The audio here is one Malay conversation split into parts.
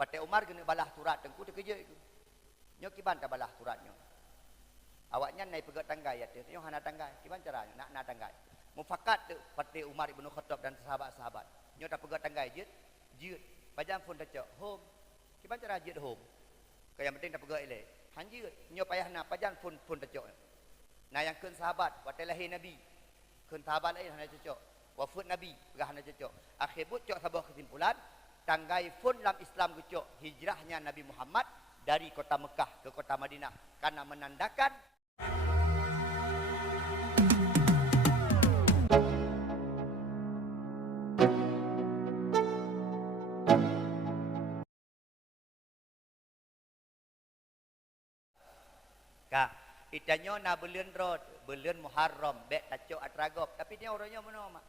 Wate Umar kena balah turat tengku tu kerja itu. Nyo kiban ta balah turatnya. Awaknya naik pegat tanggai ya tu. Nyo hana tanggai. Kiban caranya nak tanggai. Mufakat tu Wate Umar Ibn Khattab dan sahabat-sahabat. Nyo tak pegat tanggai jit. Pajang pun tak home. Kiban cara jit home. Kau yang penting tak pegat elek. Hanjit. Nyo payah nak pajang pun tak. Nah yang kun sahabat Wate lahir Nabi. Kun sahabat lain hana cocok. Wafud Nabi pegah hana cocok. Akhir but cok sebuah kesimpulan. Tanggai pun dalam Islam kecok hijrahnya Nabi Muhammad dari kota Mekah ke kota Madinah karena menandakan Kak, itanyo na belian road, belian Muharram, bek tacok atragop, tapi dia orangnya mana mak?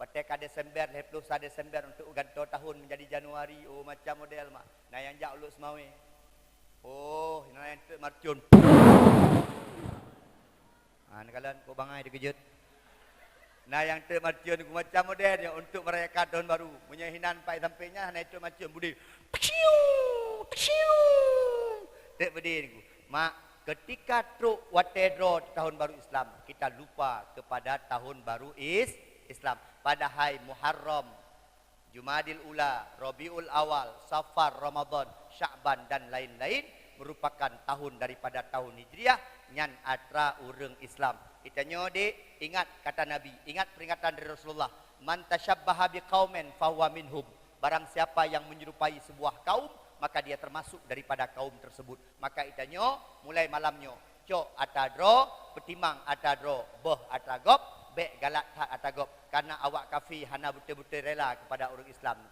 Watek Desember, 21 Desember untuk ganto tahun menjadi Januari. Oh macam model mak. Nah yang jak uluk semawe. Oh, nah yang tu marcun. Ah, kalian kau bangai dikejut. Nah yang tu marcun macam model yang untuk merayakan tahun baru. Menyahinan pai sampainya, nah itu marcun budi. Tak budi ni. Mak, ketika truk watedro tahun baru Islam, kita lupa kepada tahun baru Islam. Pada hari Muharram, Jumadil Ula, Rabiul Awal, Safar, Ramadan, Sya'ban dan lain-lain merupakan tahun daripada tahun Hijriah nyan atra urang Islam. Itanya ingat kata Nabi, ingat peringatan dari Rasulullah, man tasyabbaha biqaumin fahuwa minhum. Barang siapa yang menyerupai sebuah kaum, maka dia termasuk daripada kaum tersebut. Maka itanya mulai malamnya, cok atadro, petimang atadro, boh atagop, bek galak tak atagop, karena awak kafir hana betul-betul rela kepada orang Islam.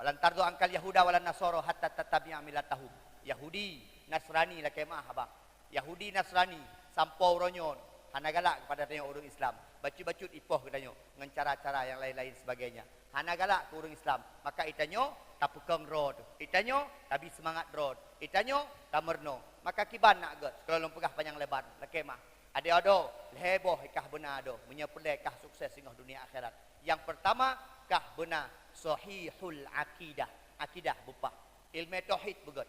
Walan tardu angkal Yahuda walan Nasara hatta tatabi'a millatahum. Yahudi, Nasrani lah kemah abang. Yahudi, Nasrani sampau ronyon hana galak kepada orang Islam. Bacut-bacut ipoh katanya dengan cara-cara yang lain-lain sebagainya. Hana galak ke orang Islam, maka itanyo tak pekang road. Itanyo tabi semangat road. Itanyo tak merno. Maka kiban nak get kalau pegah panjang lebar lah kemah. Ada heboh kah benar ada menyepelai kah sukses sehingga dunia akhirat. Yang pertama kah benar sahihul akidah. Akidah bupah ilmu tauhid begot.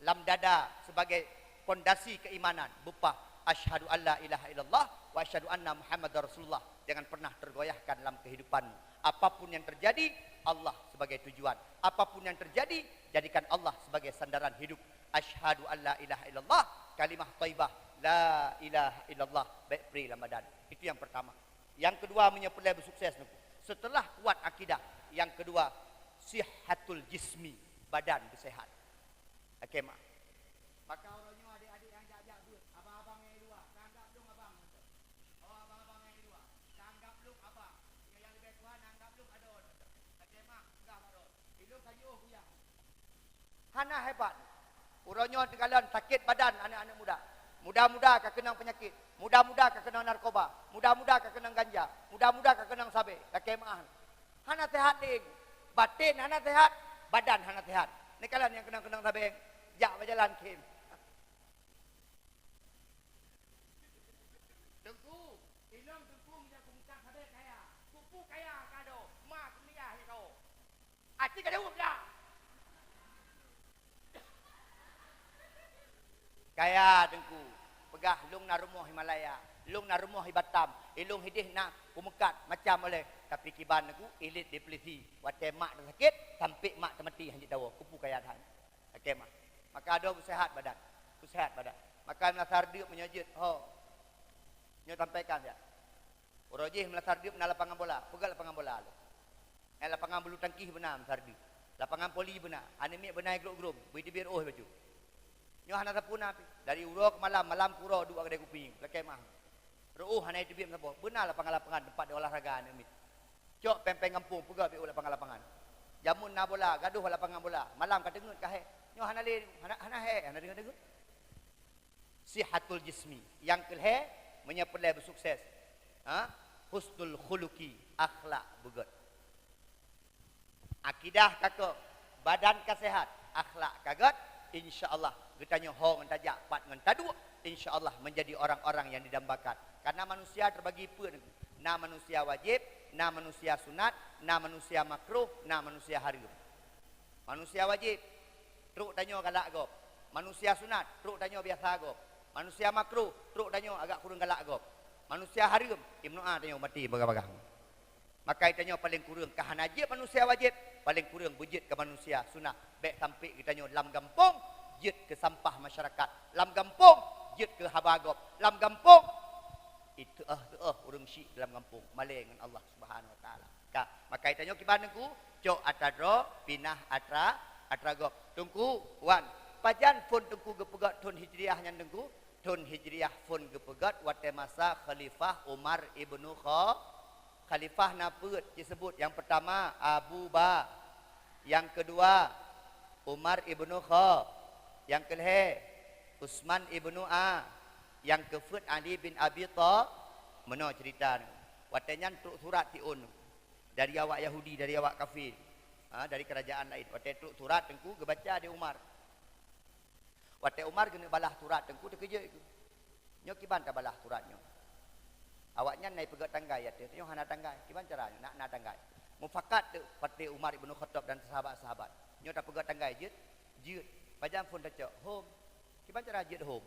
Lam dada sebagai fondasi keimanan bupah asyhadu alla ilaha illallah wa asyhadu anna muhammadar rasulullah. Jangan pernah tergoyahkan dalam kehidupan. Apapun yang terjadi Allah sebagai tujuan. Apapun yang terjadi jadikan Allah sebagai sandaran hidup. Asyhadu alla ilaha illallah kalimah thayyibah. La ilaha illallah baik pri Ramadan. Itu yang pertama. Yang kedua menyepelai bersukses. Setelah kuat akidah, yang kedua sihatul jismi, badan bersehat. Okey mak. Maka orangnya adik-adik yang jak-jak duit, abang-abang yang luar, anggap dong abang. Oh abang-abang yang luar, anggap lu abang. Yang lebih kuat anggap lu adon. Okey mak, enggak adon. Ilmu kayu kuyang. Hana hebat. Orangnya kalian sakit badan anak-anak muda. Muda-muda kau kena penyakit. Muda-muda kau kena narkoba. Muda-muda kau kena ganja. Muda-muda kau kena sabe. Tak kemah. Hana sehat ding. Batin hana sehat. Badan hana sehat. Ni kalian yang kena sabe. Jak berjalan kem. Tengku. Ilong tengku minyak kumukang sabe kaya. Kupu kaya kado. Ma kuliah kau. Aci kada ublah. Kaya tengku, pegah lung na rumah Himalaya, lung na rumah Batam, ilung hidih na kumekat macam boleh. Tapi kiban aku elit dipeliti. Wate mak dah sakit, sampai mak termati hanjit dawa, kupu kaya dah. Okey mak. Maka ada sehat badan. Sehat badan. Maka melasar diup menyajit. Oh. Nyo sampaikan ya. Orojih melasar diup na lapangan bola, pegal lapangan bola lu. Lapangan bulu tangkis benar melasar diup. Lapangan poli benar. Anemik benar grup-grup. Bidi-bir baju. Nyo hana sapuna dari uro ke malam, malam kuro dua kedai kuping, lekai mah. Ruuh hana itu biam sabo. Benar lapangan-lapangan tempat olahraga ni. Cok pempeng kampung pegak pi lapangan-lapangan. Jamun na bola, gaduh lapangan bola. Malam ka dengut ka he. Nyo hana le, hana he, hana dengut. Sihatul jismi. Yang kelhe menyepelai bersukses. Ha? Husnul khuluqi, akhlak begot. Akidah kakak, badan kesehat, akhlak kagat, insya-Allah getanya ho ngan tajak pat ngan tadu, insya-Allah menjadi orang-orang yang didambakan. Karena manusia terbagi dua, na manusia wajib, na manusia sunat, na manusia makruh, na manusia haram. Manusia wajib teruk danyo galak gop. Manusia sunat teruk danyo biasa gop. Manusia makruh teruk danyo agak kurang galak gop. Manusia haram Ibnu A danyo mati bagang-bagang. Maka danyo paling kurang kahanajib manusia wajib, paling kurang bujit ke manusia sunat. Baik sampai kita danyo lam gampung jit ke sampah masyarakat. Lam gampung jit ke habagop. Lam gampung itu urang syik dalam kampung maling dengan Allah Subhanahu wa taala. Maka itanyo kibanengku cok atadro pinah atra gop. Tungku wan pajan pun tungku gepegat tahun hijriah nya tungku tahun hijriah pun gepegat wate masa Khalifah Umar ibnu Khalifah napeut disebut yang pertama Abu Ba, yang kedua Umar ibnu yang kelih Utsman ibnu A, yang kefut Ali bin Abi Thalib meno cerita watenya truk surat tiun dari awak Yahudi, dari awak kafir, dari kerajaan lain. Wate truk surat tengku gebaca di Umar. Wate Umar kena balah surat tengku dekeje iku. Nyo kiban ta balah suratnyo. Awaknya naik pegat tanggai ya teh, nyo hana tanggai. Kiban caranya nak tanggai. Mufakat tu wate Umar ibnu Khattab dan sahabat-sahabat. Nyo ta pegat tanggai jeut. Pajang pun tecok home. Kiban cara jeut home.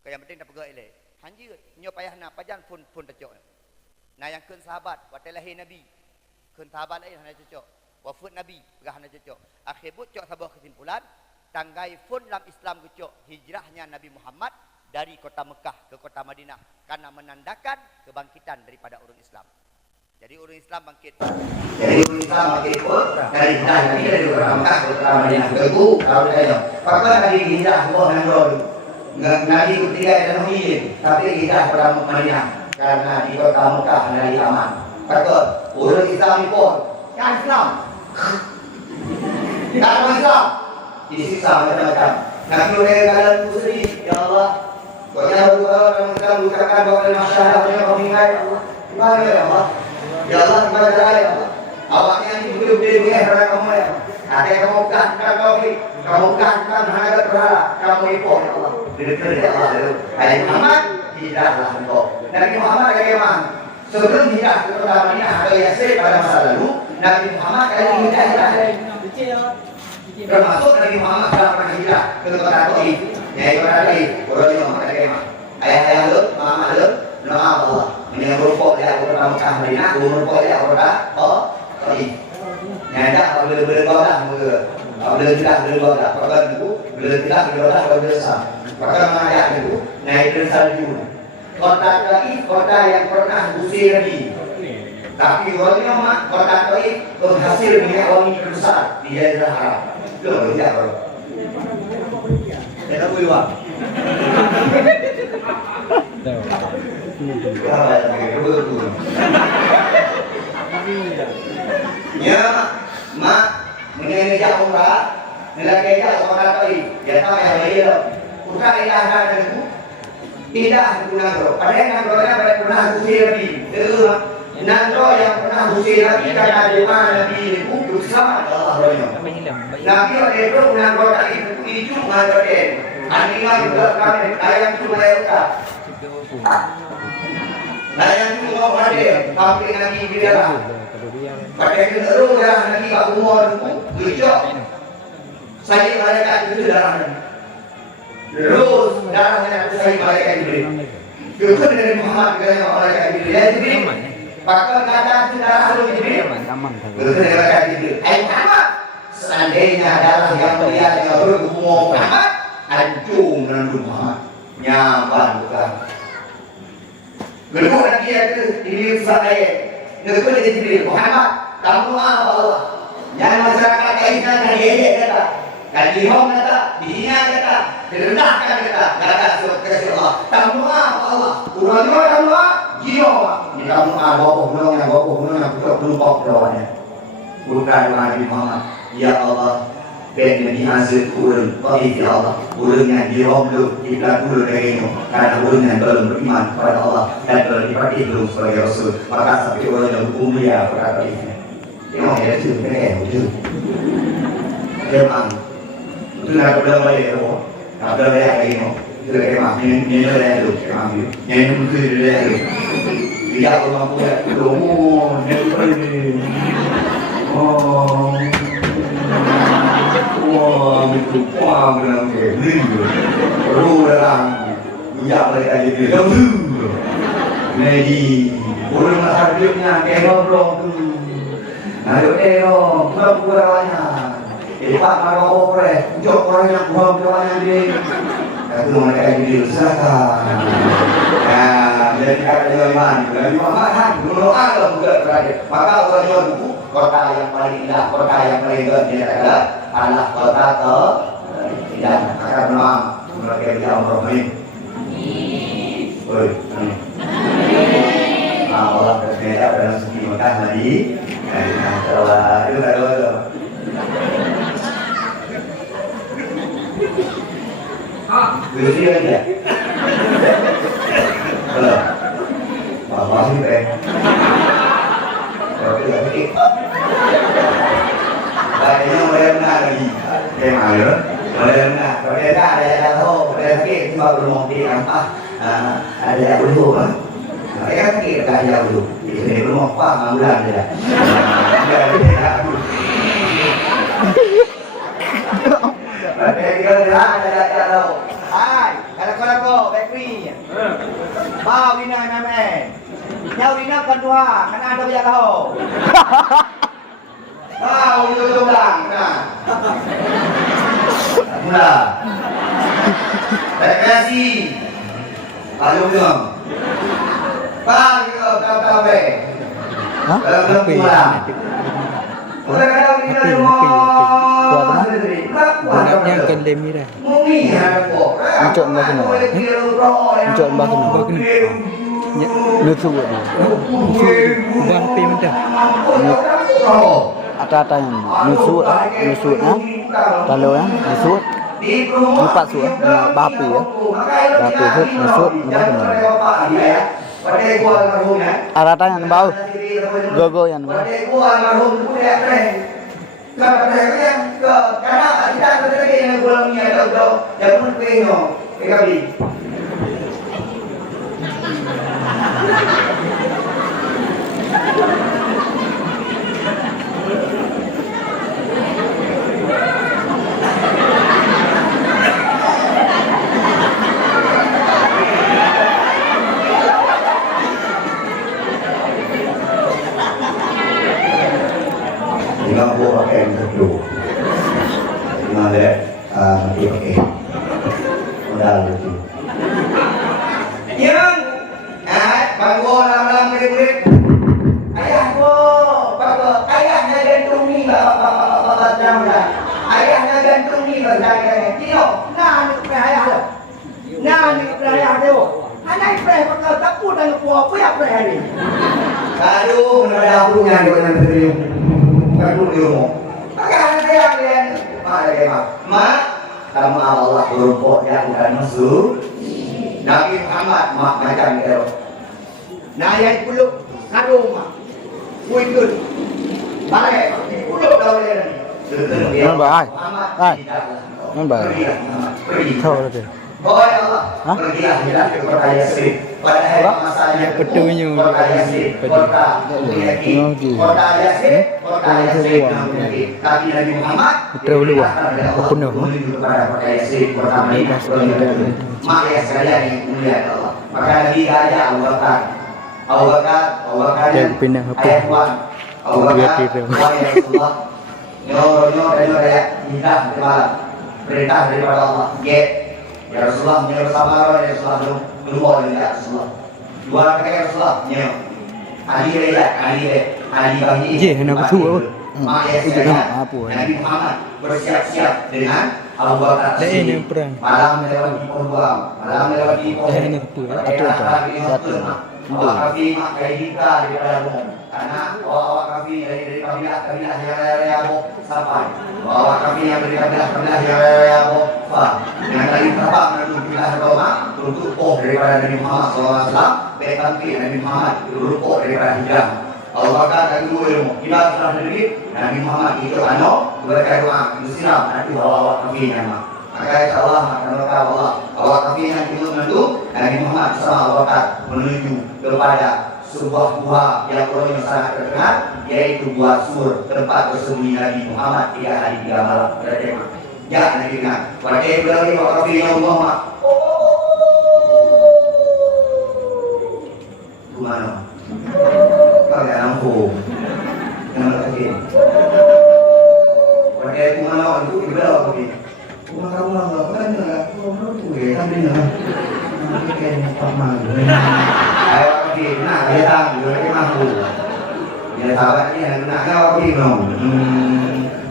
Kaya penting tak pegang eleh. Hanjir nyo payah na pajan pun tecok. Nah yang keun sahabat wate lahir Nabi. Keun sahabat lain hana cocok. Wafat Nabi pegah hana cocok. Akhir but cok sebuah kesimpulan tanggai pun dalam Islam cocok hijrahnya Nabi Muhammad dari kota Mekah ke kota Madinah karena menandakan kebangkitan daripada orang Islam. Jadi orang Islam bangkit. Jadi orang Islam bangkit pun dari hijrah Nabi dari kota Mekah ke kota Madinah. Teguh kalau saya. Pakar dari hijrah Allah dan Rasul. Nabi ketiga dan Muhyiddin tapi hijrah pada Madinah karena di kota Mekah dari aman. Pakar orang Islam pun kan Islam. Kan Islam. Disiksa macam-macam. Nabi oleh kalian muslim ya Allah. Kau yang berdoa dan kita bukakan doa dan masyarakat kau ingat Allah. Gimana ya Allah? Ya Allah gimana cara ya Allah? Awaknya ini betul-betul pada kamu ya. Ada kamu kan tauhid, kamu kan harga berhala, kamu ipo ya Allah. Betul ya Allah. Hai Muhammad hijrahlah engkau. Nabi Muhammad bagaimana? Sebelum hijrah ke kota Madinah atau Yasrib pada masa lalu, Nabi Muhammad kali hijrah. Termasuk Nabi Muhammad dalam pernah hijrah ke kota Taif. Yaitu kota Taif. Orang yang Muhammad bagaimana? Ayah lu, mama lu, nama Allah. Ini merupuk dia kota Mekah Madinah, merupuk dia kota Taif. Nyata kalau berbaudah, kalau tidak berbaudah, kalau tidak berbaudah, kalau besar. Maka mengajak itu naik ke salju. Kota Taif, kota yang pernah usir Nabi. Tapi orangnya mak kota Taif berhasil punya wangi besar di Jazirah Arab. Loh, ya bro. Kita buat. Ya, mak mengenai umrah, nilai kerja kota Taif. Ya tahu ya dia. Putra ilah dan itu tidak guna bro. Padahal nanggronya pernah usir Nabi. Itu nangro yang pernah usir Nabi karena doa Nabi itu bersama Allah rohnya. Nabi itu nangro tadi itu hijau nangro dia. Anima juga kami ayam cuma mereka. Ayam cuma ada. Tapi Nabi bilang. Pakai itu darah Nabi Pak Umar itu lucu. Saya mereka itu darah Nabi. Terus darahnya saya malaikat Jibril. Itu dari Muhammad dari malaikat Jibril. Ya Jibril. Pakar kata darah lu Jibril. Itu dari malaikat Jibril. Muhammad. Seandainya darah yang mulia yang berhubung Muhammad, hancur menandung Muhammad. Nyaman bukan. Kedua lagi itu ini saya. Kedua dari Jibril. Muhammad, kamu apa Allah? Yang masyarakat Aisyah dan Yahya kata. Kalihom kata, dihina kata, direndahkan kata surga Allah. Kamu Allah, urangnya kamu jiwa. Ini kamu bawa gunung yang berlupa lawannya. Bukan Nabi Muhammad. Ya Allah, ben Nabi hasil urang, bagi Allah, urangnya jiwa dulu, kita dulu denganmu, karena urangnya belum beriman kepada Allah dan belum dipakai belum sebagai Rasul. Maka sampai orang yang mulia berkata ini. Memang ya itu, itu. Memang. Itu nak berdoa balik tu, nak berdoa balik lagi tu. Itu kemah, ni lagi tu, kemah tu. Yang itu mesti lagi. Dia orang punya domo, ni. Oh. lupa bilang beli. Perlu dalam minyak mereka jadi dulu. Jadi, boleh masak hidupnya kayak ngobrol tu. Nah, pura-pura banyak. Pak marah opre, jok orang yang buang banyak dia. Itu mereka jadi silakan. Nah, jadi kata iman, dari Muhammad berdoa dalam bulan terakhir. Maka orang yang dulu kota yang paling indah, kota yang paling gede adalah kota terindah. Akan menang mereka di Umrah ini. Oi, nah, Allah berbeda dalam segi Mekah tadi. Nah, kalau itu ada. Bersih aja. Belum. Bapak sih teh. Kalau tidak sakit. Kayaknya mulai benar lagi. Kayak mana? Mulai benar. Kalau dia tak ada yang tahu, kalau dia sakit cuma belum mau diampas. Ada yang dulu kan. Mereka sakit tak ada dulu. Di sini belum apa bulan saja. Ada hai, kalau bakery. Mau dina meme. Nyau dina kan dua, kan ada banyak tahu. Mau itu bilang, nah. Mula. Terima kasih. Ayo dong. Pak, kita tahu be. Hah? Apa Anaknya akan lemi dah. Ucap mbak kena. Ucap mbak kena. Nusuk dia. Ubah api mentah. Ada yang nusuknya. Kalau yang nusuk. Empat suat. Bapi ya. Bapi itu nusuk. Mbak kena. Ada yang bau. Gogo yang bau. Kalau yang ke karena kita lagi yang gulungnya ada yang pun penyo kali. Jangan buat pakai yang terlalu. Jangan deh, mati pakai. Udah lucu. Yang, bago lam murid-murid. Ayahku, bago, ayahnya gantungi bapak dah. Ayahnya gantungi bapak. Tio, nah ni kepada ayah lo. Nah ni kepada ayah dia. Anak kepada pakai takut dan kuah apa yang kepada ni? Aduh, mana punya dia dengan terima. Perlu di rumah. Maka ada yang lain. Mak, kamu Allah berumpuk yang bukan musuh. Nabi Muhammad mak macam itu. Nah yang puluh kado mak, kuikut, balik puluh tahun ini. Nampak, nampak. Tahu lagi. Oh ya Allah, pergilah kita ke kota Yasrib. Pada hari masanya petunya kota Yasrib, kota Yakin, kota Yasrib, kota Yasrib. Tapi Nabi Muhammad terlalu luas, penuh. menuju kepada kota Yasrib, kota Madinah. Maka ya sekalian yang mulia Allah. Maka Nabi gajah Abu Bakar Yang pindah apa? ayat Tuhan. Abu Bakar, wahai Rasulullah, nyor ya, indah di malam. Perintah daripada Allah. Ya Rasulullah, ya Rasulullah, ya Rasulullah, belum boleh ya Rasulullah. Dua kata ya Rasulullah, ya. Ali bagi. Je, nak betul. Nabi Muhammad bersiap-siap dengan Abu Bakar. Ini perang. Malam melewati pohon, malam melewati pohon. Ini apa? Satu. Awak kafir mak kaidika daripada Rom. Karena awak kafir dari kabilah yang raya sampai. Awak kafir yang dari kabilah yang raya yang dari tempat menuju kabilah Roma untuk daripada Nabi Muhammad SAW. Baik kafir Nabi Muhammad untuk daripada hijrah. Abu Bakar dan dua ilmu. Kita sudah sedikit Nabi Muhammad itu berkata doa Islam nanti bawa awak kafir nama. Maka insyaAllah maka Allah awak kafir yang itu menuju Nabi Muhammad sama Abu Bakar menuju kepada sebuah gua yang orang sangat terkenal, yaitu gua Sur, tempat bersembunyi Nabi Muhammad 3 hari 3 malam. Ya lagi nak. Pakai lagi waktu film mama. Kumano. Pakai lampu. Kenapa lagi? Pakai kumano itu ibadah apa ni? Kumano kan enggak. Kumano tu kan dia. Pakai apa ayo lagi. Nah, dia tahu dia mampu. Dia tahu ni nak kau pergi dong.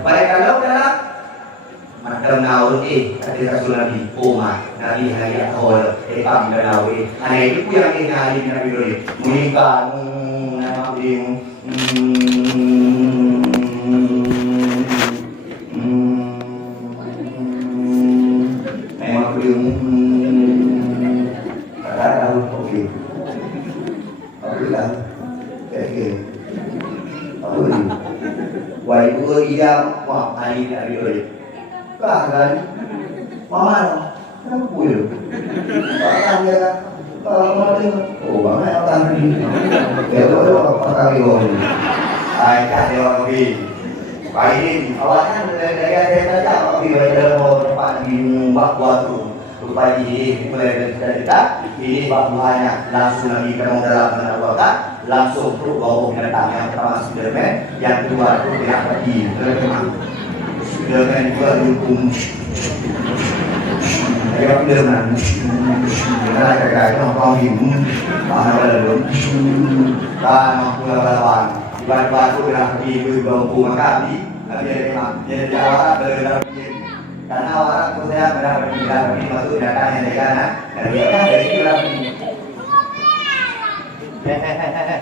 Pada kalau dalam Madam Nawawi kata Rasul Nabi Umar Nabi hayat hol ekam Nawawi aneh itu yang ngali Nabi Nabi mulikan nama dia memang dia kata tahu okey apa lah okey apa ni wai dua ia wah hari Nabi Nabi kan mama kenapa ya orang dia oh bang orang ni dia tu apa kali orang ai kat dia orang ni baik awaknya dari ada saja tapi ada tempat di bakwa tu supaya ini mulai cerita ini bakwannya langsung lagi ke dalam menawarkan langsung tu bawa binatang yang pertama Spiderman yang kedua tu dia pergi ke dengan juga dukung ayam dengan dengan kakak nongkrong himu mana belum kan nongkrong lawan batu dengan di bangku makabi dia memang dia jawab berdalam karena orang tu saya berada di dalam ini masuk datanya negara dan dia kan dari dalam ini hehehe